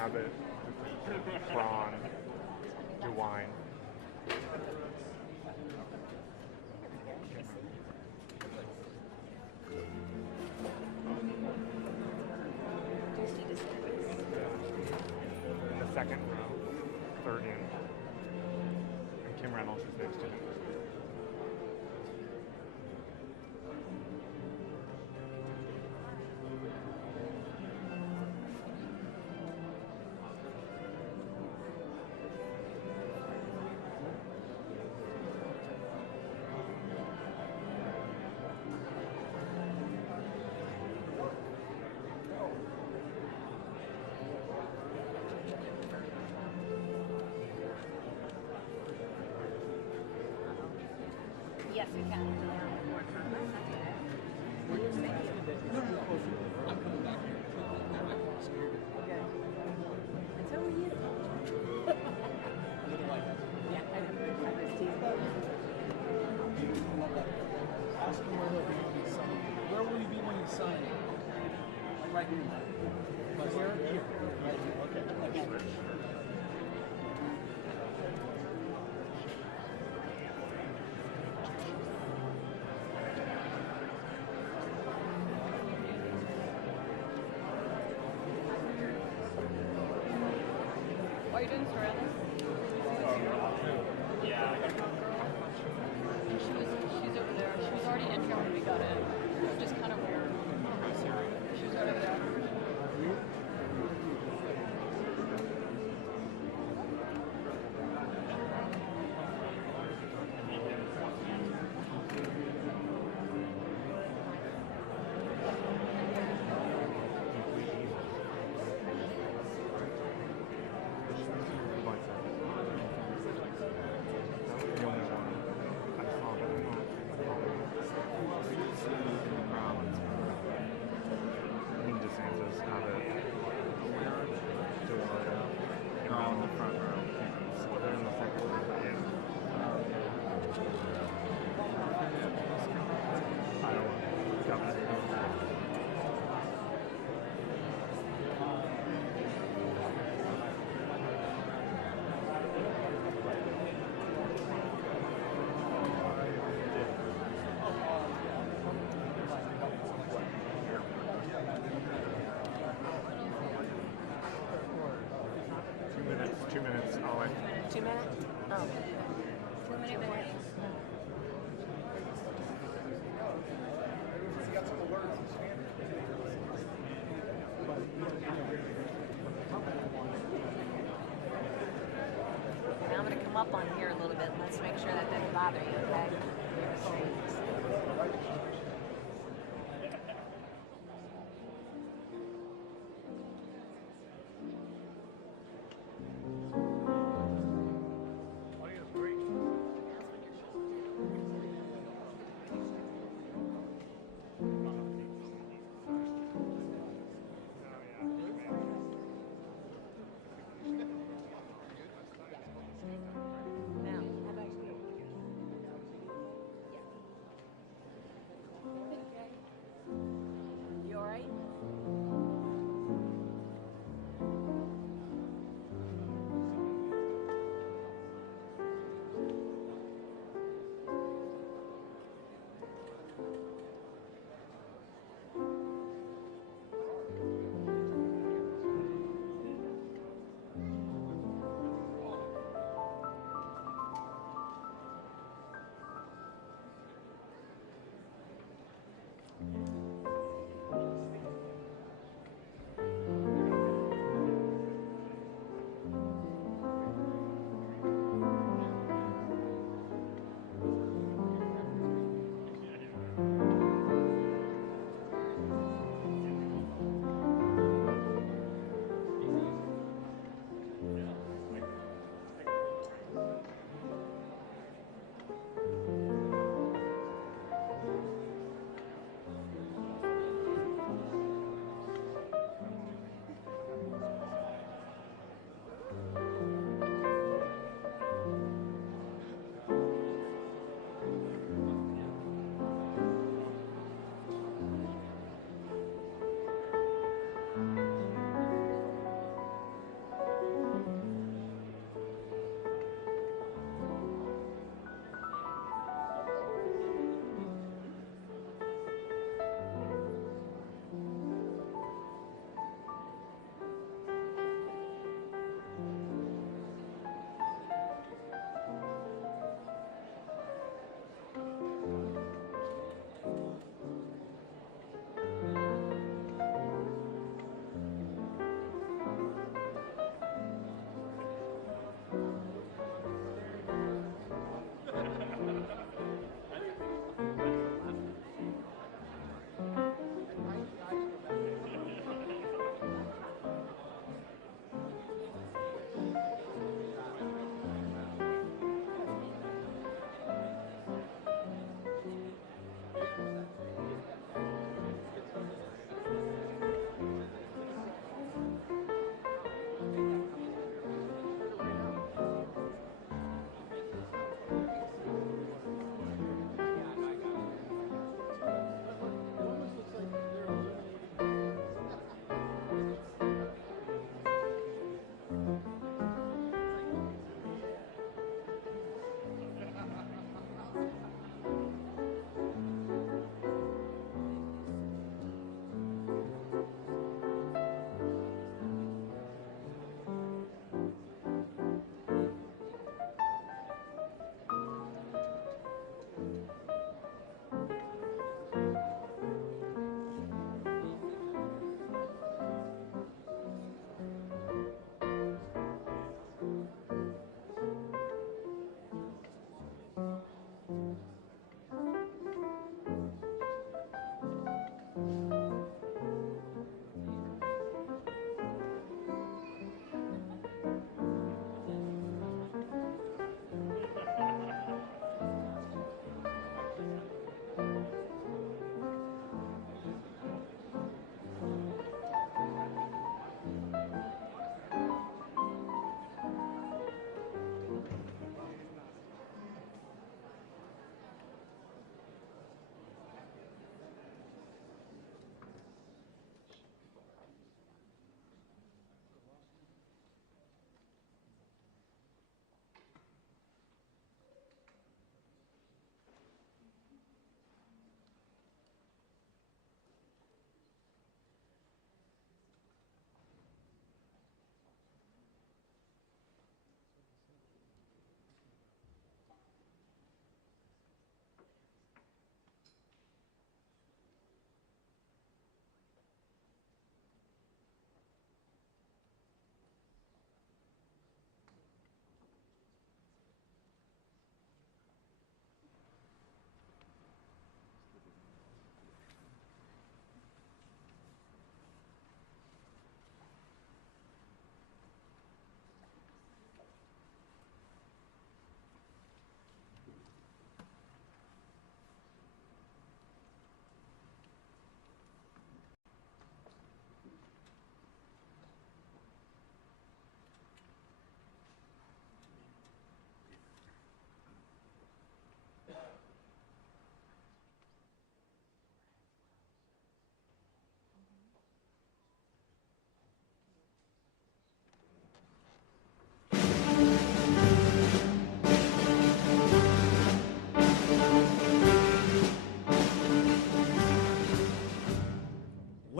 Abbott, Braun, DeWine. In the second row, third in. And Kim Reynolds is next to him. Yes, we can. I'm coming back here. Now I can scared. Okay. And so are you. Little like that. Yeah, I know. Ask him where he'll be signing. Where will you be when you sign it? Like right here. Like here? Here. Right here. Okay. Are you doing surrounding? She's over there. She was already in here when we got in. It was just kind of weird. She was over there. The only one I saw that DeSantis, Abbott, DeWine, in the front row. They're in the second row. Yeah. Iowa, governor. 2 minutes. I'll wait. 2 minutes? Oh. 2-minute warning. Now I'm going to come up on here a little bit. Let's make sure that doesn't bother you, okay? Now, how about you? Yeah.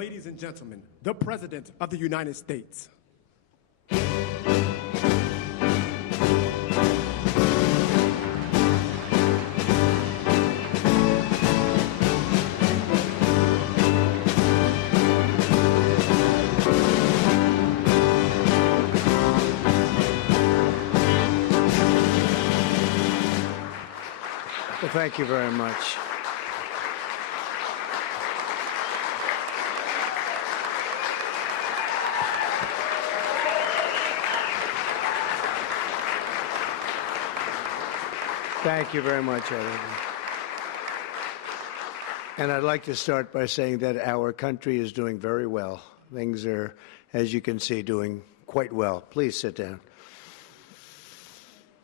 ladies and gentlemen, the President of the United States. Well, thank you very much. Thank you very much, everyone. And I'd like to start by saying that our country is doing very well. Things are, as you can see, doing quite well. Please sit down.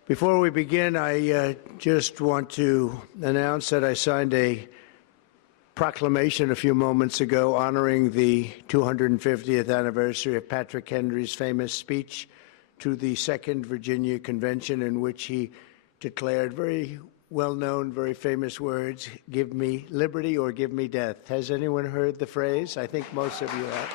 Before we begin, I just want to announce that I signed a proclamation a few moments ago honoring the 250th anniversary of Patrick Henry's famous speech to the Second Virginia Convention, in which he declared very well-known, very famous words, "Give me liberty or give me death." Has anyone heard the phrase? I think most of you have.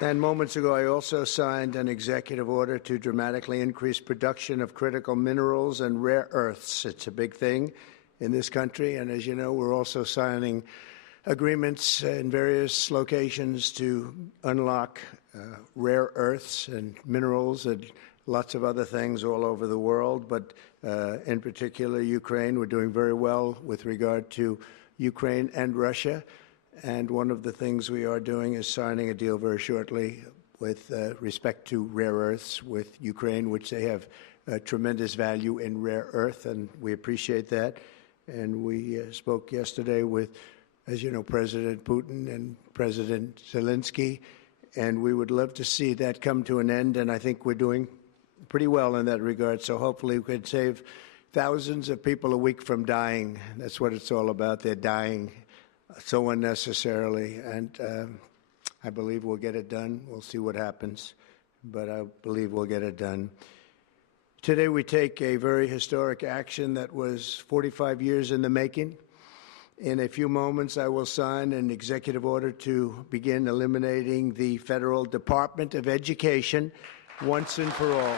And moments ago, I also signed an executive order to dramatically increase production of critical minerals and rare earths. It's a big thing in this country, and as you know, we're also signing agreements in various locations to unlock rare earths and minerals and lots of other things all over the world, but in particular Ukraine. We're doing very well with regard to Ukraine and Russia, and one of the things we are doing is signing a deal very shortly with respect to rare earths with Ukraine, which they have tremendous value in rare earth, and we appreciate that. And we spoke yesterday with, as you know, President Putin and President Zelensky, and we would love to see that come to an end, and I think we're doing pretty well in that regard. So hopefully we could save thousands of people a week from dying. That's what it's all about. They're dying so unnecessarily, and I believe we'll get it done. We'll see what happens, but I believe we'll get it done. Today we take a very historic action that was 45 years in the making. In a few moments, I will sign an executive order to begin eliminating the Federal Department of Education once and for all.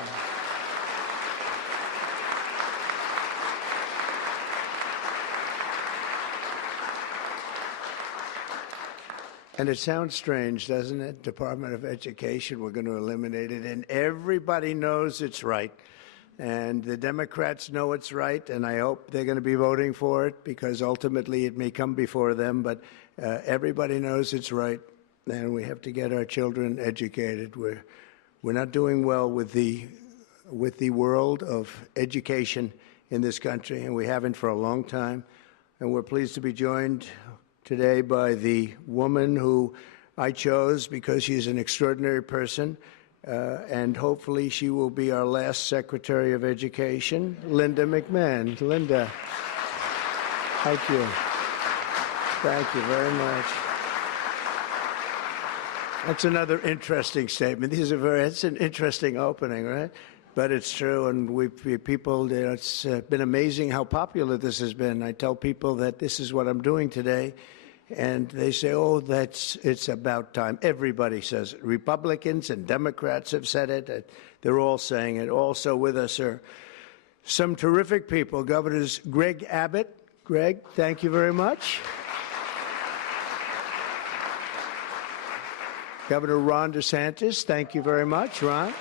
And it sounds strange, doesn't it? Department of Education, we're going to eliminate it, and everybody knows it's right. And the Democrats know it's right, and I hope they're going to be voting for it, because ultimately it may come before them, but everybody knows it's right, and we have to get our children educated. We're not doing well with the world of education in this country, and we haven't for a long time. And we're pleased to be joined today by the woman who I chose because she's an extraordinary person, and hopefully she will be our last Secretary of Education, Linda McMahon. Linda, thank you. Thank you very much. That's another interesting statement. It's an interesting opening, right? But it's true, and it's been amazing how popular this has been. I tell people that this is what I'm doing today, and they say, "Oh, it's about time." Everybody says it. Republicans and Democrats have said it. They're all saying it. Also with us are some terrific people. Governors Greg Abbott. Greg, thank you very much. Governor Ron DeSantis, thank you very much, Ron.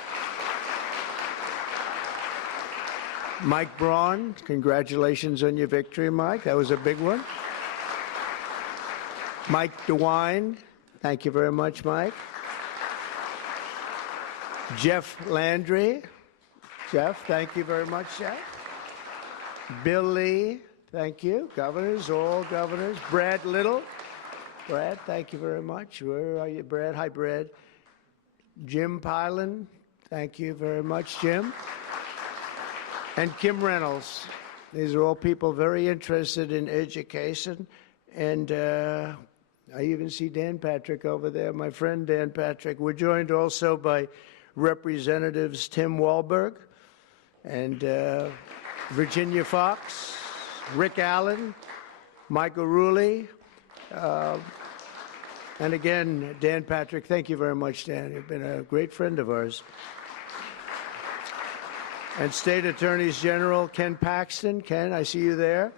Mike Braun, congratulations on your victory, Mike. That was a big one. Mike DeWine, thank you very much, Mike. Jeff Landry. Jeff, thank you very much, Jeff. Bill Lee, thank you. Governors, all governors. Brad Little. Brad, thank you very much. Where are you, Brad? Hi, Brad. Jim Pilan, thank you very much, Jim. And Kim Reynolds. These are all people very interested in education. And I even see Dan Patrick over there, my friend Dan Patrick. We're joined also by Representatives Tim Walberg and Virginia Fox. Rick Allen, Michael Rulli, and again, Dan Patrick. Thank you very much, Dan. You've been a great friend of ours. And State Attorneys General Ken Paxton. Ken, I see you there.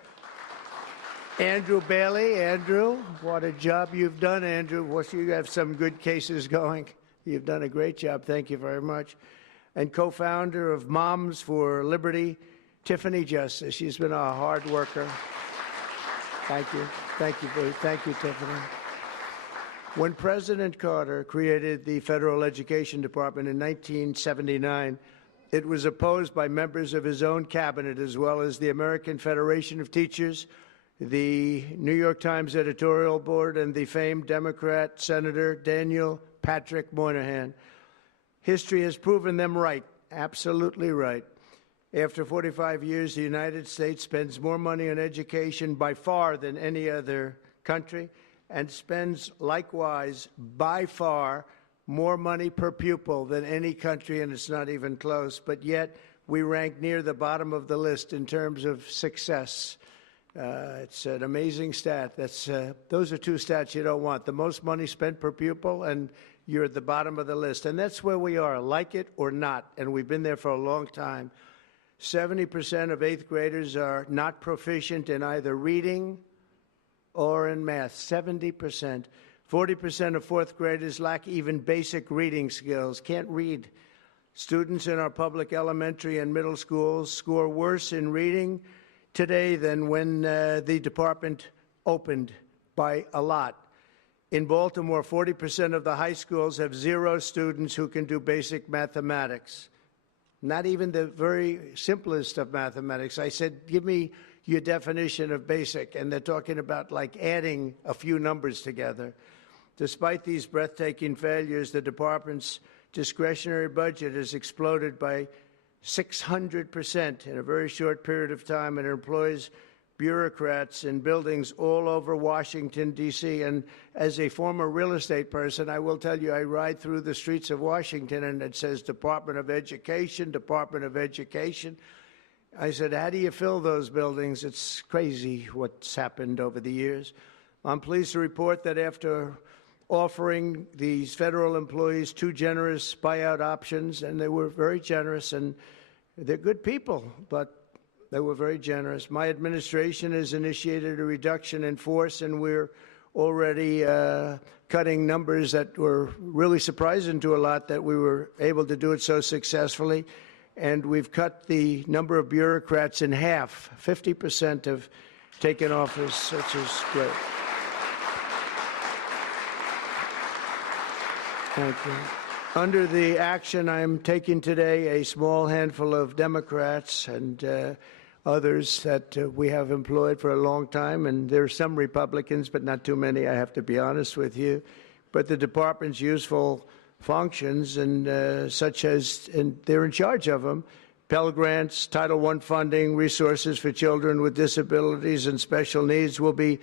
Andrew Bailey. Andrew, what a job you've done, Andrew. You have some good cases going. You've done a great job. Thank you very much. And co-founder of Moms for Liberty, Tiffany Justice. She's been a hard worker. Thank you. Thank you, thank you, Tiffany. When President Carter created the Federal Education Department in 1979, it was opposed by members of his own cabinet, as well as the American Federation of Teachers, the New York Times editorial board, and the famed Democrat Senator Daniel Patrick Moynihan. History has proven them right, absolutely right. After 45 years, the United States spends more money on education by far than any other country, and spends likewise by far more money per pupil than any country, and it's not even close. But yet, we rank near the bottom of the list in terms of success. It's an amazing stat. Those are two stats you don't want. The most money spent per pupil, and you're at the bottom of the list. And that's where we are, like it or not, and we've been there for a long time. 70% of 8th graders are not proficient in either reading or in math. 70%. 40% of 4th graders lack even basic reading skills, can't read. Students in our public elementary and middle schools score worse in reading today than when the department opened, by a lot. In Baltimore, 40% of the high schools have 0 students who can do basic mathematics. Not even the very simplest of mathematics. I said, give me your definition of basic, and they're talking about like adding a few numbers together. Despite these breathtaking failures, the department's discretionary budget has exploded by 600% in a very short period of time, and it employs bureaucrats in buildings all over Washington, D.C. And as a former real estate person, I will tell you, I ride through the streets of Washington, and it says Department of Education, Department of Education. I said, how do you fill those buildings? It's crazy what's happened over the years. I'm pleased to report that after offering these federal employees 2 generous buyout options, and they were very generous, and they're good people, but they were very generous. My administration has initiated a reduction in force, and we're already cutting numbers that were really surprising to a lot, that we were able to do it so successfully. And we've cut the number of bureaucrats in half. 50% have taken office, which is great. Thank you. Under the action I'm taking today, a small handful of Democrats and others that we have employed for a long time, and there are some Republicans, but not too many, I have to be honest with you. But the department's useful functions, and such as, and they're in charge of them, Pell Grants, Title I funding, resources for children with disabilities and special needs will be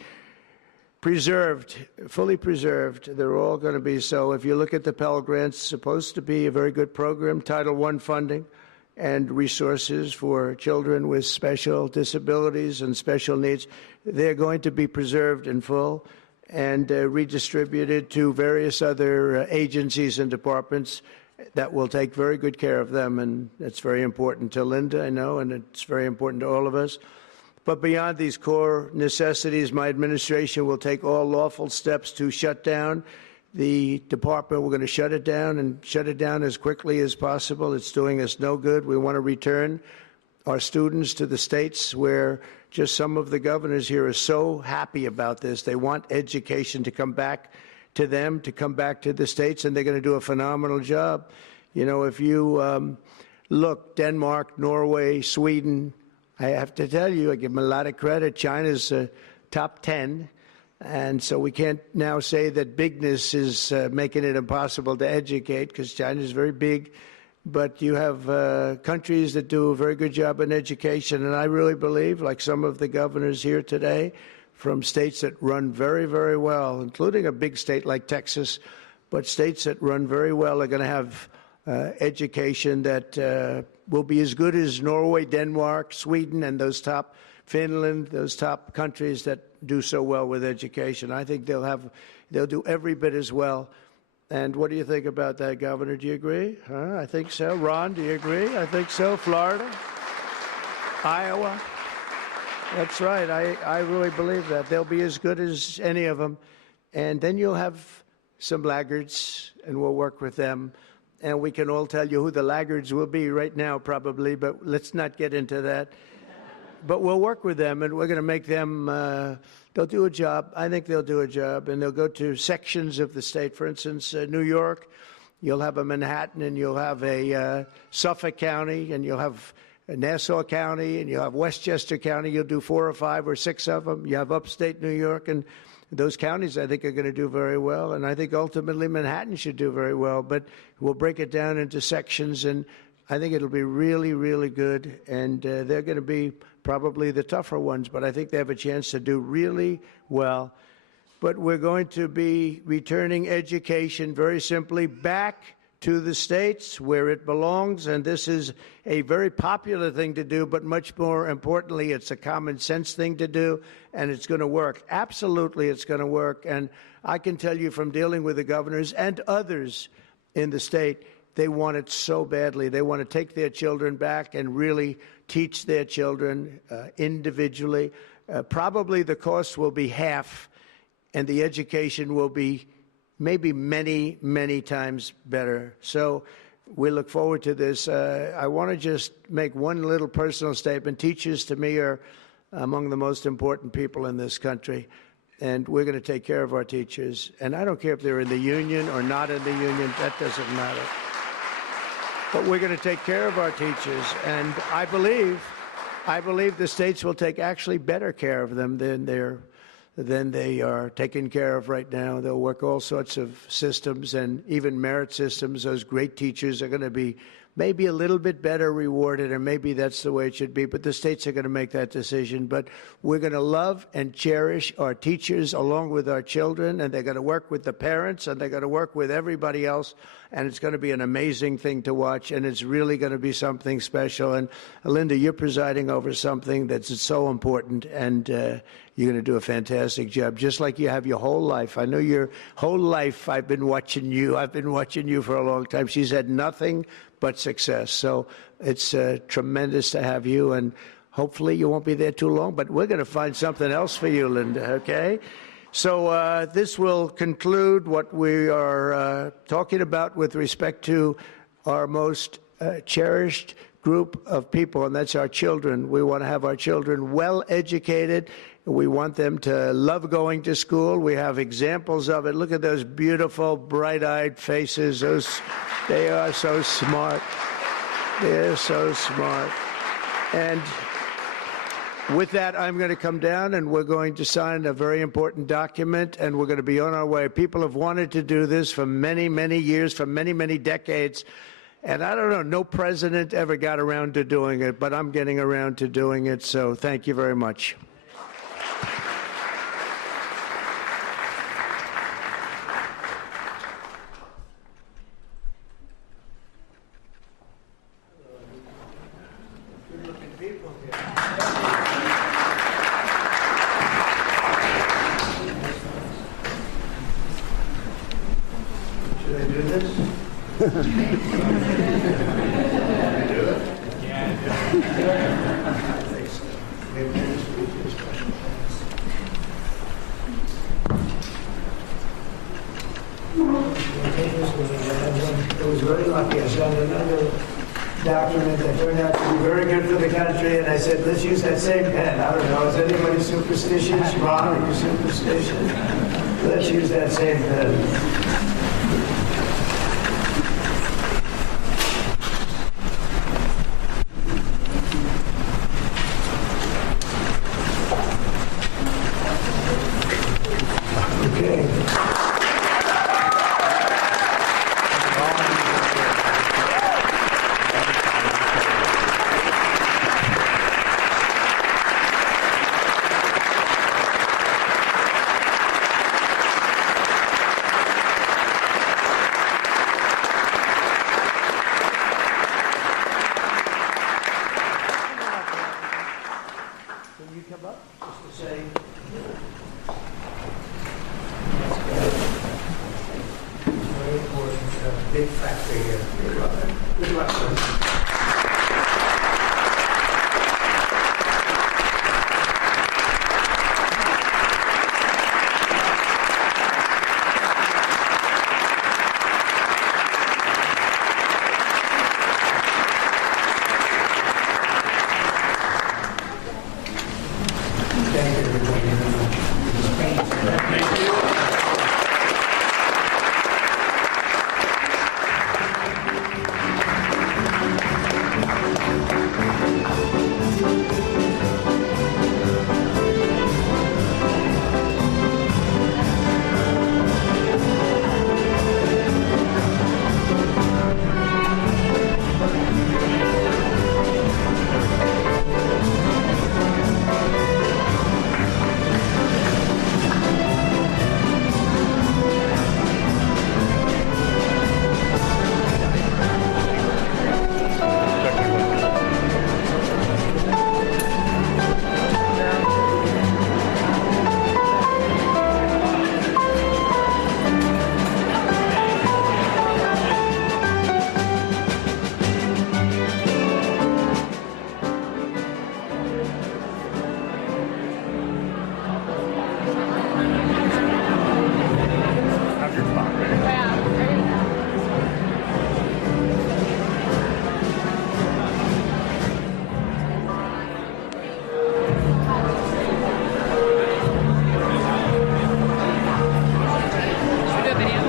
preserved, fully preserved. They're all going to be so. If you look at the Pell Grants, it's supposed to be a very good program, Title I funding and resources for children with special disabilities and special needs. They're going to be preserved in full and redistributed to various other agencies and departments that will take very good care of them. And it's very important to Linda, I know, and it's very important to all of us. But beyond these core necessities, my administration will take all lawful steps to shut down the department. We're going to shut it down, and shut it down as quickly as possible. It's doing us no good. We want to return our students to the states where just some of the governors here are so happy about this. They want education to come back to them, to come back to the states, and they're going to do a phenomenal job. You know, if you look, Denmark, Norway, Sweden, I have to tell you, I give them a lot of credit. China's top 10, and so we can't now say that bigness is making it impossible to educate, because China's very big. But you have countries that do a very good job in education, and I really believe, like some of the governors here today, from states that run very, very well, including a big state like Texas, but states that run very well are going to have education that will be as good as Norway, Denmark, Sweden, and those top Finland, those top countries that do so well with education. I think they'll do every bit as well. And what do you think about that, Governor? Do you agree? Huh? I think so. Ron, do you agree? I think so. Florida? Iowa? That's right. I really believe that. They'll be as good as any of them. And then you'll have some laggards, and we'll work with them. And we can all tell you who the laggards will be right now, probably, but let's not get into that. But we'll work with them, and we're going to make them, they'll do a job. I think they'll do a job, and they'll go to sections of the state. For instance, New York, you'll have a Manhattan, and you'll have a Suffolk County, and you'll have Nassau County, and you'll have Westchester County. You'll do 4 or 5 or 6 of them. You have upstate New York, and those counties, I think, are going to do very well. And I think ultimately Manhattan should do very well. But we'll break it down into sections, and I think it'll be really, really good. And they're going to be probably the tougher ones, but I think they have a chance to do really well. But we're going to be returning education very simply back to the states where it belongs, and this is a very popular thing to do, but much more importantly, it's a common sense thing to do, and it's going to work. Absolutely, it's going to work, and I can tell you from dealing with the governors and others in the state, they want it so badly. They want to take their children back and really teach their children individually. Probably the cost will be half, and the education will be maybe many, many times better. So we look forward to this. I want to just make one little personal statement. Teachers, to me, are among the most important people in this country, and we're going to take care of our teachers. And I don't care if they're in the union or not in the union. That doesn't matter. But we're going to take care of our teachers, and I believe the states will take actually better care of them than they are taken care of right now. They'll work all sorts of systems and even merit systems. Those great teachers are going to be maybe a little bit better rewarded, and maybe that's the way it should be, but the states are going to make that decision. But we're going to love and cherish our teachers along with our children, and they're going to work with the parents, and they're going to work with everybody else, and it's going to be an amazing thing to watch, and it's really going to be something special. And Linda, you're presiding over something that's so important, and you're going to do a fantastic job, just like you have your whole life. I know your whole life I've been watching you. I've been watching you for a long time. She's had nothing but success. So it's tremendous to have you, and hopefully you won't be there too long, but we're going to find something else for you, Linda, okay? So this will conclude what we are talking about with respect to our most cherished group of people, and that's our children. We want to have our children well educated. We want them to love going to school. We have examples of it. Look at those beautiful, bright-eyed faces. They are so smart. They're so smart. And with that, I'm going to come down, and we're going to sign a very important document, and we're going to be on our way. People have wanted to do this for many, many years, for many, many decades. And I don't know, no president ever got around to doing it, but I'm getting around to doing it, so thank you very much. It was very lucky. I signed another document that turned out to be very good for the country, and I said, let's use that same pen. I don't know, is anybody superstitious? Ron, are you superstitious? Let's use that same pen. say. Very important, big factor here. Good luck, sir. Thank you, everybody, very much. Have your spot ready. Should we do a video?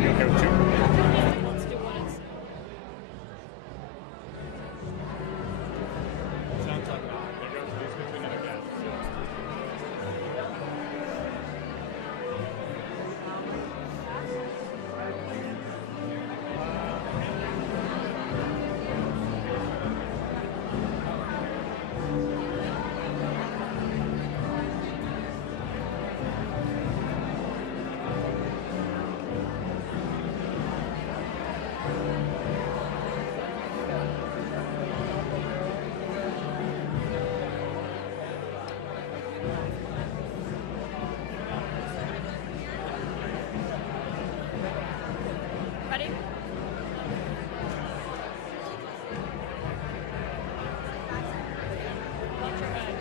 You okay with two? Let's do one and Sounds like that. There goes these between it again. Ready? Watch your head.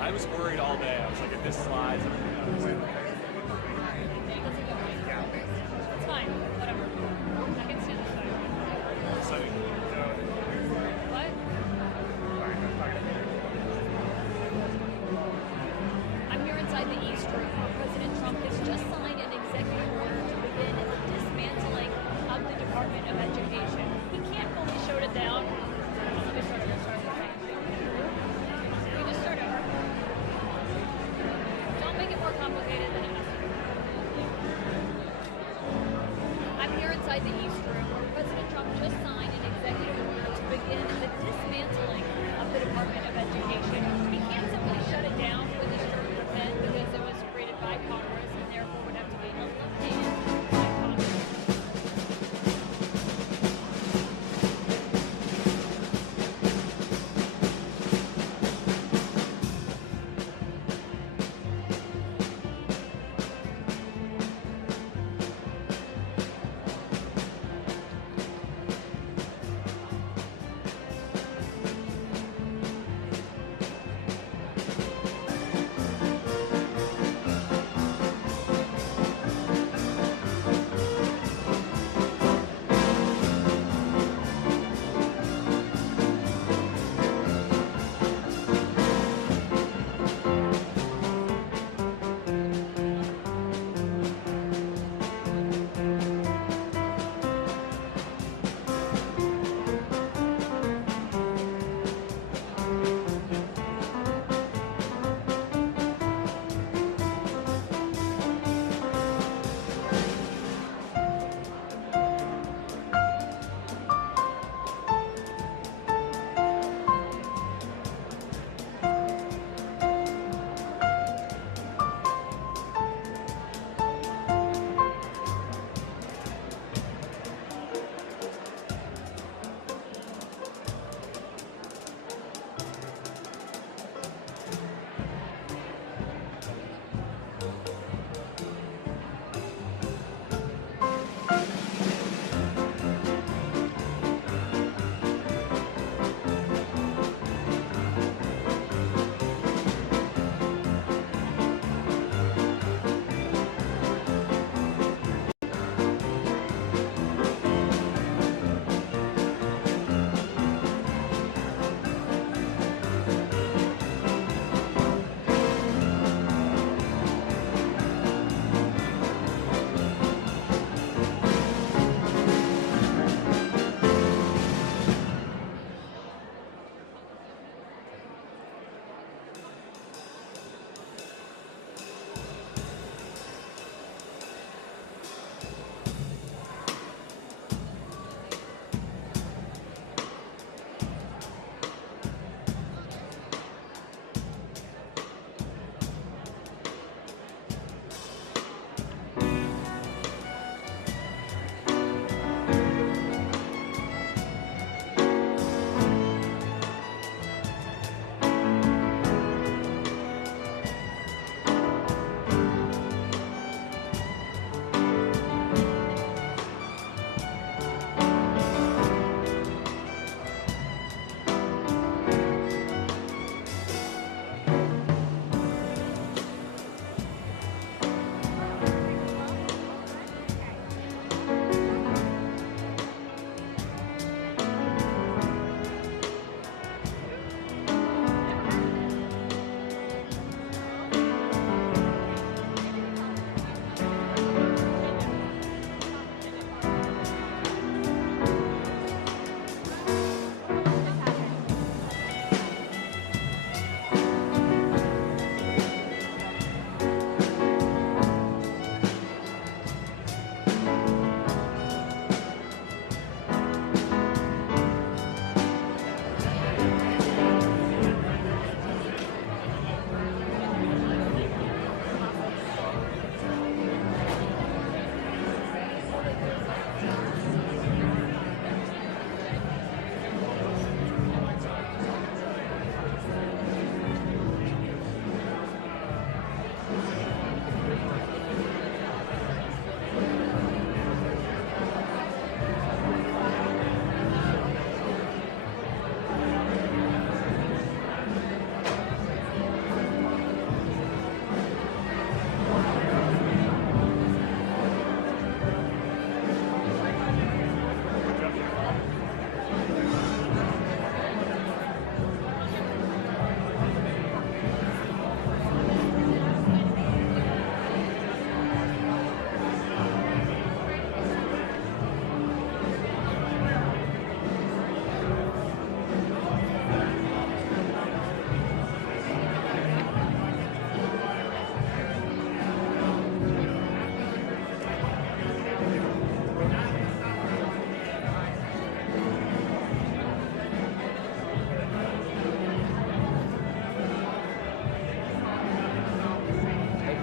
I was worried all day. I was like, if this slides, I'm gonna That's a good one. It's fine. Whatever. I can see the side. What? I'm here inside the East Room. President Trump has just signed an executive order to begin the dismantling of the Department of Education. He can't fully shoot it down. Let me start over. We just start over. Don't make it more complicated than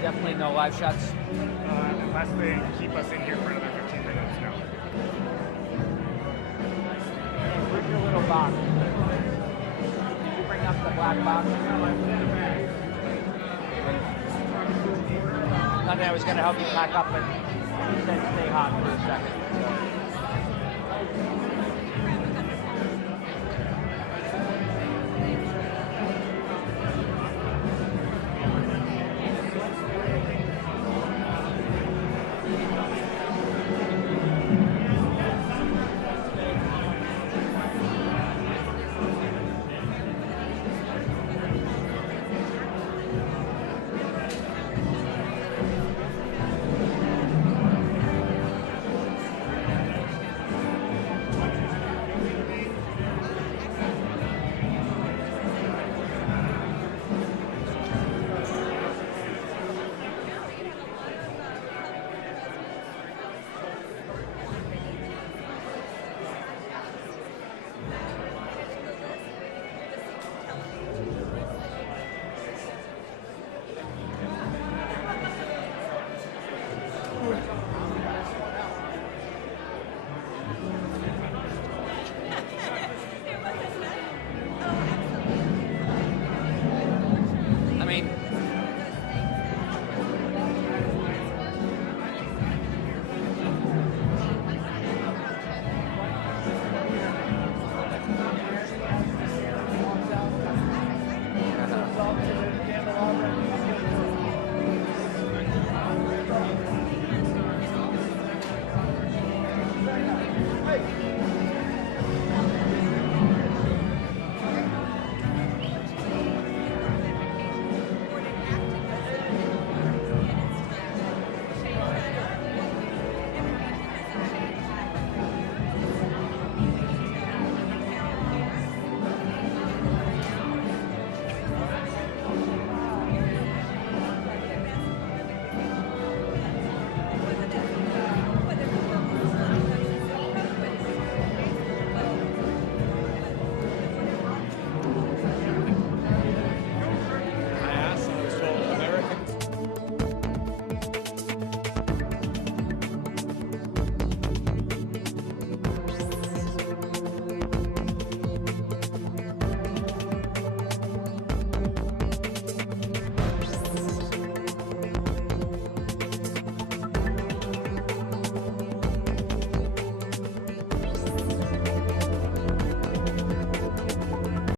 definitely no live shots. Unless they keep us in here for another 15 minutes, no. Where's your little box? Did you bring up the black box? I think I was going to help you pack up, but you said stay hot for a second. So.